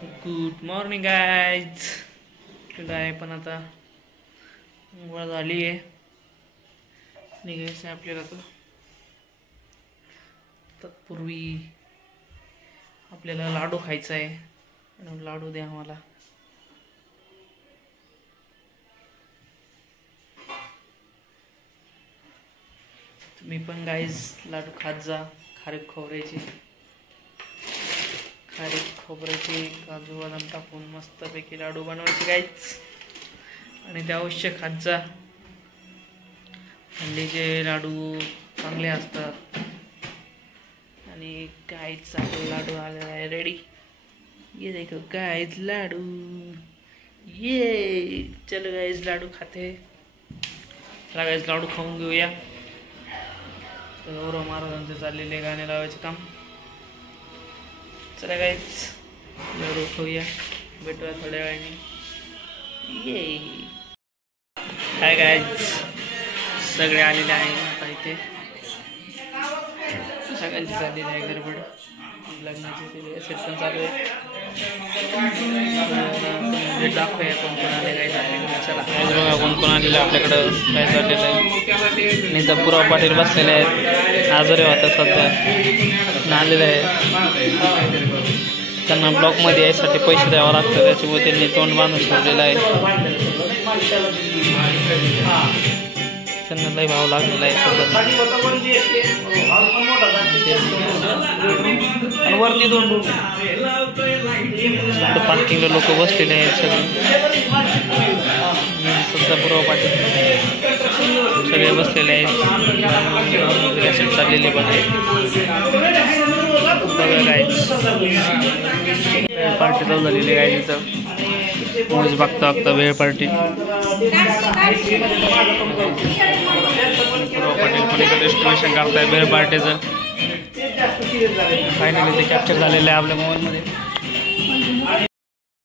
Good morning guys. आहे पण आता उघड झाली आहे. निघायचं आपल्याला तर तत्पूर्वी आपल्याला लाडू खायचा आहे. लाडू द्या आम्हाला. तुम्ही पण गाईज लाडू खात जा. खारीक खोबऱ्याचे काजू बदाम टाकून मस्तपैकी लाडू बनवायचे गाईज. आणि ते अवश्य खात जा. हल्लीचे लाडू चांगले असतात. आणि गाईज आपला लाडू आलेला आहे रेडी. ये देखो गाईज लाडू. ये चलो गाईज लाडू खाते. चला गाईज लाडू खाऊन घेऊया. गौरव महाराजांचे चाललेले गाणे लावायचे काम. चला गाईज लाडू खाऊया. भेटूया थोड्या वेळाने. ये काय गाईज सगळे आलेले आहे आता इथे. सगळ्यांची चाललेली आहे गडबड. लग्नाची रिसेप्शन चालू आहे. दाखवूया कोण कोण आले काय चालले. चला बघा कोण कोण आलेलं आपल्याकडं काय चाललेलं आहे. नाही तर पुराव पाटील बसलेले आहेत. आजारी होता सध्या आलेले आहे. त्यांना ब्लॉकमध्ये यायसाठी पैसे द्यावं लागतं. त्याच्यामुळे त्यांनी तोंड बांधून ठेवलेलं आहे. त्यांना लई भाव लागलेला आहे. वरती दोन पार्किंगला लोक बसलेले आहेत सगळे. सध्या पुरावा पाटील सगळे बसलेले आहेत. चाललेले पण आहेत. वेळ पार्टी चालू झालेली आहे इथं. मुळेच बघता वेळ पार्टी. पाटील पण इकडे एस्टिमेशन करताय वेळ पार्टीचं. फायनली ते कॅप्चर झालेलं आहे आपल्या मोबाईलमध्ये.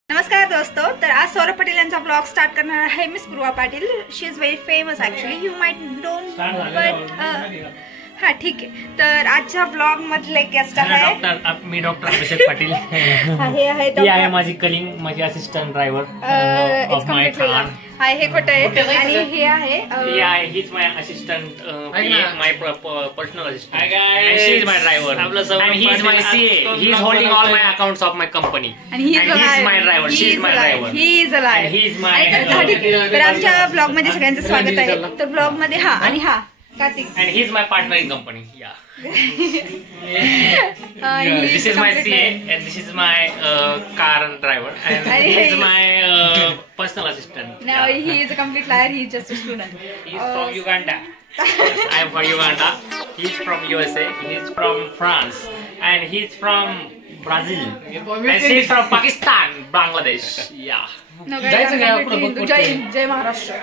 नमस्कार दोस्तों. तर आज सौरभ पटेल यांचा ब्लॉग स्टार्ट करणार आहे miss Purva Patil. She is very famous actually. You might don't but हा ठीक आहे. तर आजच्या ब्लॉग मधले गेस्ट आहे मी डॉक्टर अभिषेक पाटील. ही आहे माझी कलिंग, माझी असिस्टंट ड्रायव्हर. हे खोटं आहे. आणि हे आहे हीच my assistant, my personal assistant. She is my driver. आणि he is my CA. He is holding all my accounts of my company. आणि he is my driver. She is my driver. He is a liar. He is my. तर आमच्या blog मध्ये सगळ्यांचं स्वागत आहे. तर blog मध्ये हा आणि हा Kartik. And he's my partner in company. Yeah. This is my CA and this is my car driver and he is my personal assistant. No, he is a complete liar. He is just a student. He is from Uganda. I am from Uganda. He is from USA. He is from France and he is from Brazil. And she is from Pakistan, Bangladesh. Yeah. जय महाराष्ट्र.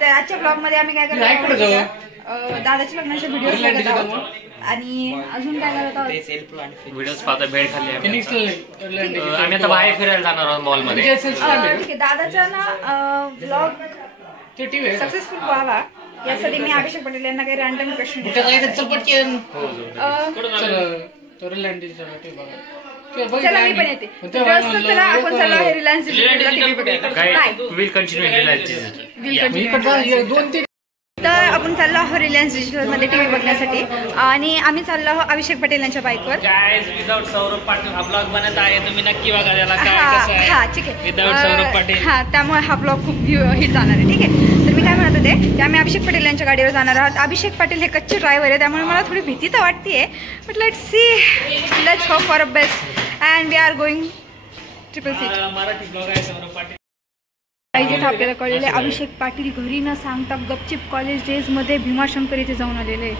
तर आजच्या blog मध्ये आम्ही काय करतो, दादाच्या लग्नाचे video बघत आहोत. आणि अजून काय करत आहोत, व्हिडिओज पाहता. भेळ खाल्ली आम्ही. आता बाहेर फिरायला जाणार आहोत मॉल मध्ये. ठीक आहे. दादाचा ना ब्लॉग सक्सेसफुल व्हावा यासाठी मी अभिषेक पटेल यांना काही रॅन्डम क्वेश्चन चला मी पण येते. चला आपण चाललो आहे रिलायन्स डिजिटल. तर आपण चाललो आहोत रिलायन्स डिजिटल मध्ये टीव्ही बघण्यासाठी. आणि आम्ही चाललो आहोत अभिषेक पटेल यांच्या बाईकवर. विदाउट सौरभ पाटील हा ब्लॉग बनत आहे. तुम्ही नक्की बघा त्याला. हा ठीक आहे. विदाउट सौरभ पाटील. हा त्यामुळे हा ब्लॉग खूप हिट जाणार आहे. ठीक आहे. तर मी काय म्हणत होते की आम्ही अभिषेक पटेल यांच्या गाडीवर जाणार आहोत. अभिषेक पाटील हे कच्चे ड्रायव्हर आहे. त्यामुळे मला थोडी भीती तर वाटतेय. But let's see. Let's hope for a best and we are going triple seat. Marathi blog आहे सौरभ पाटील. आपल्याला कळलेले अभिषेक पाटील घरी न सांगता गपचिप कॉलेज डेज मध्ये भीमाशंकर इथे जाऊन आलेले.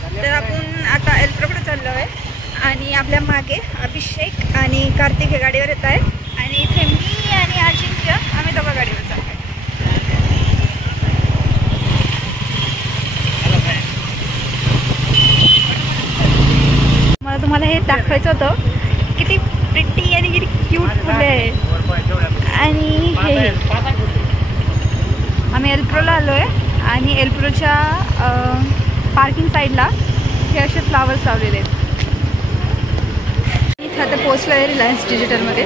तर आपण आता एल्प्रोकडे चाललो आहे. आणि आपल्या मागे अभिषेक आणि कार्तिक हे गाडीवर येत आहे. आणि इथे मी आणि अजिंक्य आम्ही दोघं गाडीवर चाललो आहे. मला तुम्हाला हे दाखवायचं होतं किती प्रिटी आणि किती क्यूट फुले आहे. आणि हे आम्ही एल्प्रोला आलो आहे. आणि एल्प्रोच्या पार्किंग साईडला हे असे फ्लावर्स लावलेले आहेत. इथं आता पोचलो आहे रिलायन्स डिजिटलमध्ये.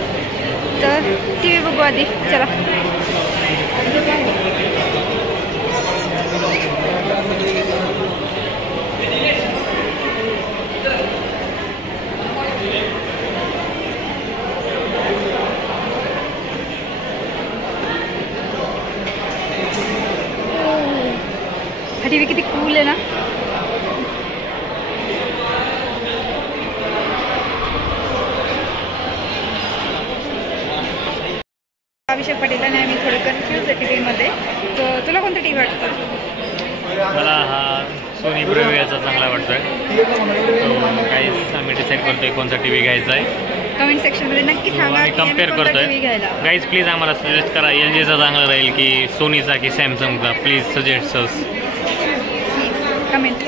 तर टी व्ही बघू आधी, चला. हा टी व्ही किती कूल आहे ना. अभिषेक पाटील आणि आम्ही थोडं कन्फ्यूज आहे टी व्हीमध्ये. तर तुला कोणता टी व्ही वाटतं? मला हा सोनी ब्रेव्ह याचा चांगला वाटतोय. गाईज आम्ही डिसाईड करतोय कोणता टी व्ही घ्यायचा आहे. कमेंट सेक्शनमध्ये नक्की सांगा. आम्ही कम्पेअर करतोय. गाईज प्लीज आम्हाला सजेस्ट करा LGचा चांगला राहील की सोनीचा की सॅमसंगचा. Please suggest us. कमेंट.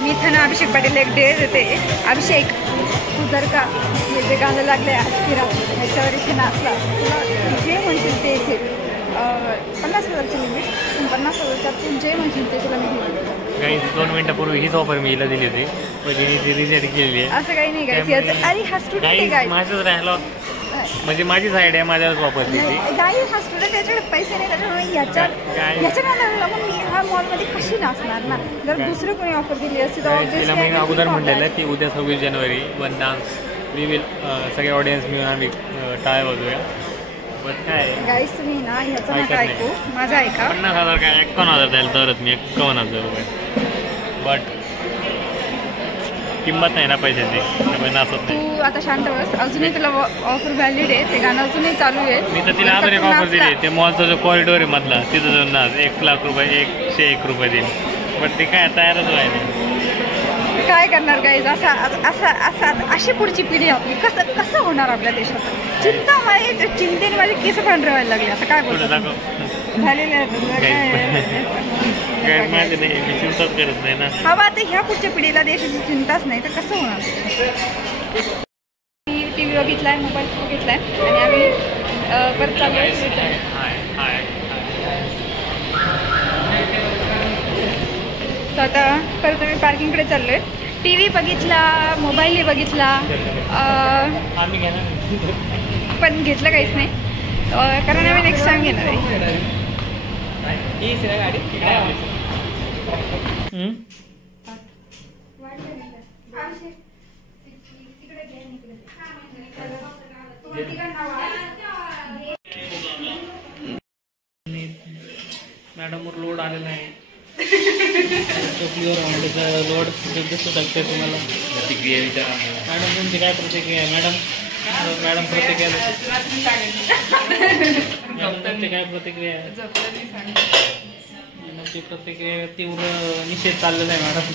मी इथं ना अभिषेक पाटील एक डेअर देते. अभिषेक, तू जर का हे जे गाणं लागले आजकिरा ह्याच्यावर इथे नाचला, तुला जे म्हणशील ते इथे 50,000ची लिमिट, 50,000च्या तू जे म्हणशील ते तुला मी घेऊन. गाईज 2 मिनिटापूर्वी हीच ऑफर मी हिला दिली होती, पण तिने ती रिजेक्ट केलेली आहे. असं काही नाही गाईस. याचं अरे हा स्टुडंट आहे गाईस. माझंच राहिलं म्हणजे माझीच आयडिया माझ्याच वापरली ती. गाईस हा स्टुडंट, त्याच्याकडे पैसे नाही, त्याच्यामुळे याच्या नावाला मग मी ह्या मॉलमध्ये कशी नाचणार ना. जर दुसरं कोणी ऑफर दिली असती तर तिला मी अगोदर म्हटलेलं की उद्या 26 जानेवारी वन डान्स वी विल सगळे ऑडियन्स मिळून आम्ही टाळ्या वाजूया. बट काय गाईस तुम्ही ना ह्याचं नका ऐकू, माझं ऐका. 50,000 काय 51,000 द्यायला तरच मी 51,000 रुपये. बट किंमत नाही ना पैशाची, त्यामुळे नाचत नाही. तू आता शांत बस. अजूनही तुला ऑफर व्हॅलिड आहे, ते गाणं अजूनही चालू आहे. मी तर तिला अजून एक ऑफर दिली. ते मॉलचा जो कॉरिडोर आहे मधला तिथं जाऊन नाच 1,00,000 रुपये 101 रुपये देईल. पण ते काय तयारच व्हायला. काय करणार गाईज. अशी पुढची पिढी आपली कसं होणार आपल्या देशात. चिंतेने माझे केस पांढरे व्हायला लागले. आता काय बोलतो झालेले माझे नाही, मी चिंताच करत नाही ना. हवा आता ह्या पुढच्या पिढीला देशाची चिंताच नाही तर कसं होणार. टी व्ही बघितलाय, मोबाईल बघितलाय आणि आम्ही परत चाललोय. तर आता परत आम्ही पार्किंगकडे चाललोय. टी व्ही बघितला, मोबाईलही बघितला, पण घेतलं काहीच नाही कारण आम्ही नेक्स्ट टाइम घेणार आहे. मॅडमवर लोड आलेला आहे. लोड दिसू शकते तुम्हाला. प्रतिक्रिया विचारा मॅडम, तुमची काय प्रतिक्रिया आहे मॅडम? मॅडम प्रतिक्रिया काय प्रतिक्रिया आहे? मॅडमची प्रतिक्रिया तीव्र निषेध चाललेला आहे मॅडम.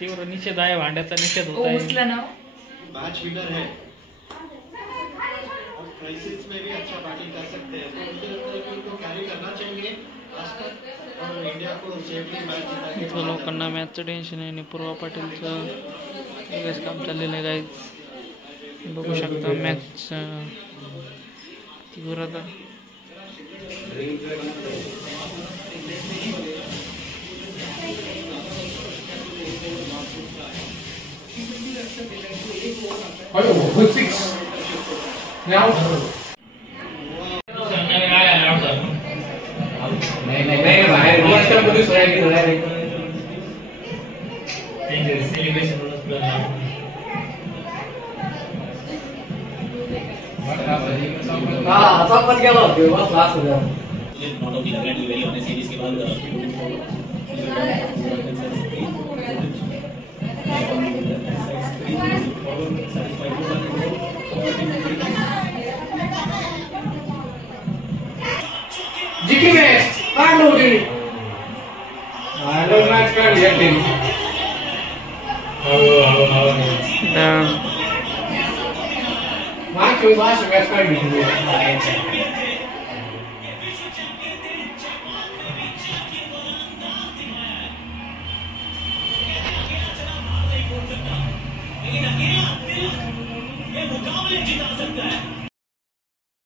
तीव्र निषेध आहे, भांड्याचा निषेध होत आहे. में भी अच्छा पार्टी कर सकते हैं, तो मुझे लगता है कि उनको कैरी करना चाहिए और इंडिया को सेफली मैच जिता. लोकांना मॅचचं टेन्शन आहे आणि पूर्वा पाटीलचं वेगळंच काम चाललेलं आहे. गाईज बघू शकता मॅच तीव्रता.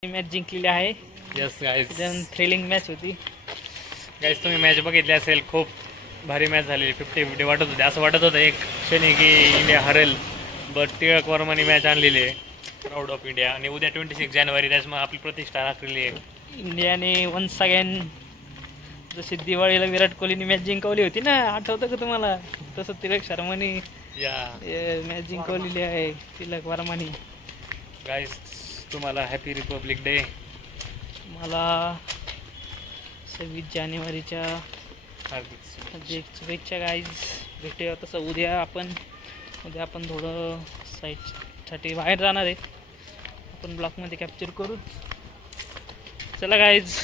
मॅच जिंकलेली आहे. यस गाईज, थ्रिलिंग मॅच होती. गाईज तुम्ही मॅच बघितली असेल, खूप भारी मॅच झालेली. 50-50 वाटत होते. असं वाटत होतं एक क्षणी की इंडिया हरेल, बट टिळक वर्माने मॅच आणलेली आहे प्राऊड ऑफ इंडिया. आणि उद्या 26 जानेवारी त्याच्यामुळे आपली प्रतिष्ठा राखलेली आहे. इंडियाने वन्स अगेन जशी दिवाळीला विराट कोहलीने मॅच जिंकवली होती ना, आठवतं का तुम्हाला? तसं तिलक शर्माने मॅच जिंकवलेली आहे, तिलक वर्माने. गाईज तुम्हाला हॅपी रिपब्लिक डे. मला 26 जानेवारीच्या हार्दिक शुभेच्छा गाईज. भेटूया तसं उद्या आपण थोडं साईटसाठी बाहेर जाणार आहे, आपण ब्लॉकमध्ये कॅप्चर करू. चला गाईज,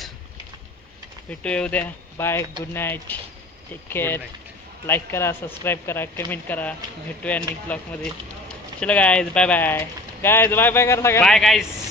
भेटूया उद्या. Bye, good night, take care. Like करा, सबस्क्राईब करा, कमेंट करा. भेटूया नेक्स्ट ब्लॉगमध्ये. चला guys, bye bye. Guys bye bye करा. Bye guys.